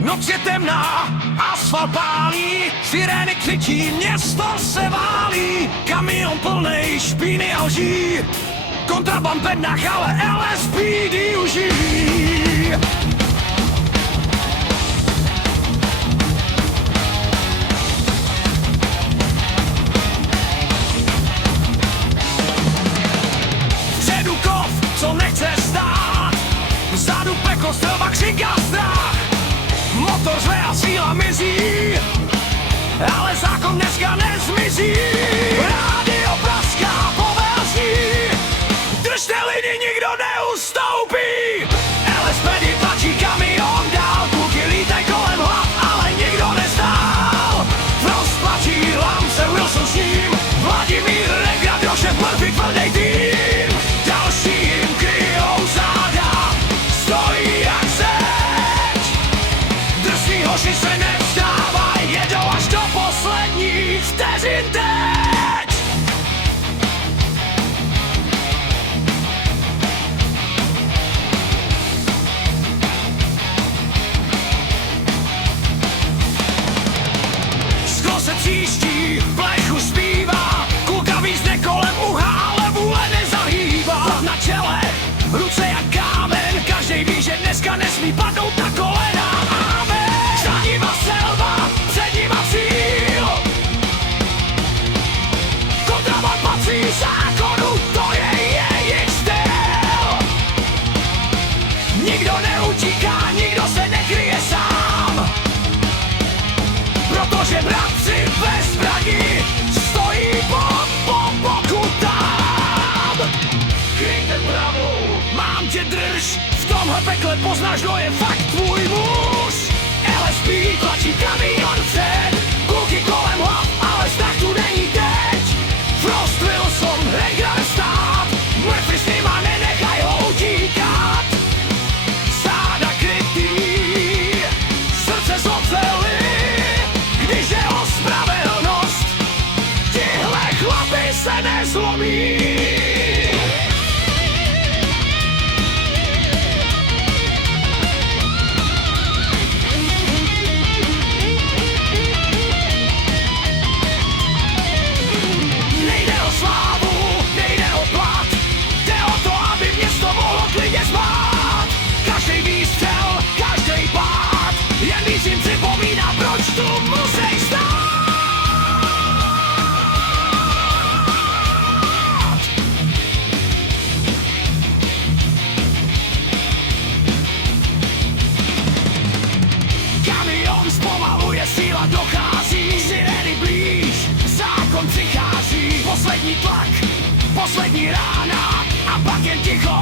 Noc je temná, asfalt pálí, sirény křičí, město se válí. Kamion plnej špíny a lží, kontraband v bednách, ale LSPD uživí. Vpředu kov, co nechce stát, vzadu peklo, střelba, křik a strach. Motor řve a síla mizí, ale zákon dneska nezmizí. Rádio praská povelzí, držte lidi, nikdo neustoupí. LSPD tlačí kamion dál, kluky lítaj kolem hlav, ale nikdo nestál. Frost tlačí Lance, Wilson s ním, Vladimír Regrad, Jošef Murphy, tvrdej tým. Další jim kryjou záda, stojí jak zeď. Drsný hoši se nevstávaj, jedou až do posledních vteřin teď. Sklo se tříští, plechu zpívá, kulka vízne kolem uha, ale vůle nezahýbá. Hlav na čele, ruce jak kámen, každej ví, že dneska nesmí padnout na kolena. Amen. Za nima selva, před nima cíl. Kontraband patří zákonu, to je jejich styl. Nikdo neutíká, nikdo se nekryje sám, protože bratři ve zbraní stojí po boku tam. Kryjte pravou, mám tě drž, v tomhle pekle poznáš, kdo je fakt tvůj muž. LSP tlačí kamion před, kluky kolem hlav, ale strach tu není teď. Frost, Wilson, Regrad stát, Murphy s nima nenechaj ho utíkat. Záda krytý, srdce zoceli, když je o spravedlnost, tihle chlapi se nezlomí. Nejde o slávu, nejde o plat, jde o to, aby město mohlo klidně spát. Každej výstřel, každej pád, jen víc jim připomíná, proč tu musí stát. Kamion zpomaluje, síla dochází, sirény blíž, zákon přichází. Poslední tlak, poslední rána a pak jen ticho